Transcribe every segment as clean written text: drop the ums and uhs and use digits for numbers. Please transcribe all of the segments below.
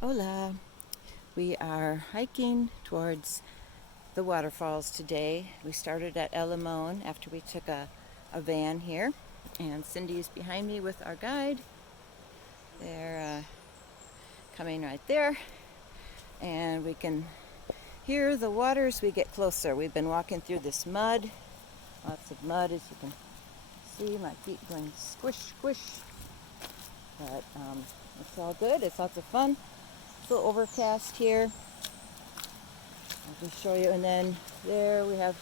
Hola! We are hiking towards the waterfalls today. We started at Limon after we took a van here, and Cindy is behind me with our guide. They're coming right there, and we can hear the water as we get closer. We've been walking through this mud, lots of mud, as you can see. My feet going squish, squish, but it's all good. It's lots of fun. It's a little overcast here. I'll just show you, and then there we have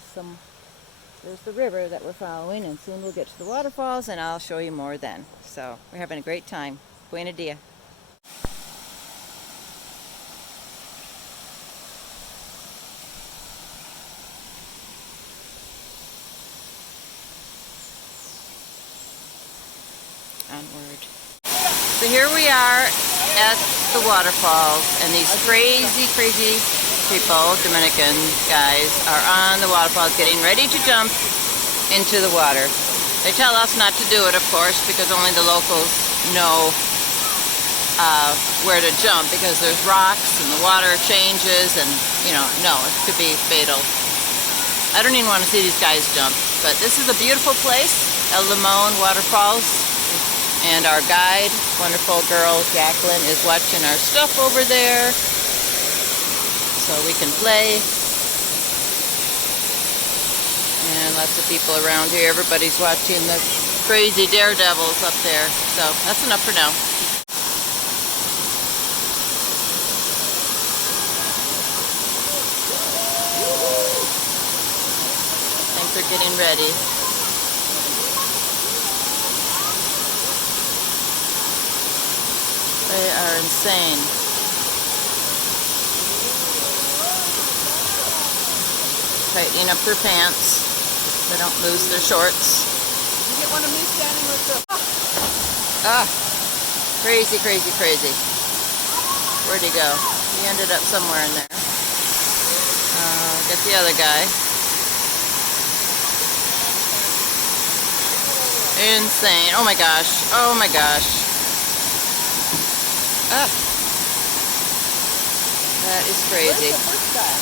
there's the river that we're following, and soon we'll get to the waterfalls, and I'll show you more then. So we're having a great time. Buena dia. Onward. So here we are at the waterfalls, and these crazy people, Dominican guys, are on the waterfalls getting ready to jump into the water. They tell us not to do it, of course, because only the locals know where to jump, because there's rocks and the water changes, and no, it could be fatal. I don't even want to see these guys jump, but this is a beautiful place, El Limon Waterfalls. And our guide, wonderful girl Jacqueline, is watching our stuff over there so we can play. And lots of people around here. Everybody's watching the crazy daredevils up there. So that's enough for now. I think they're getting ready. They are insane. Tightening up their pants so they don't lose their shorts. You get one of me standing with the... Crazy. Where'd he go? He ended up somewhere in there. Get the other guy. Insane. Oh my gosh. That is crazy. Where's the first guy?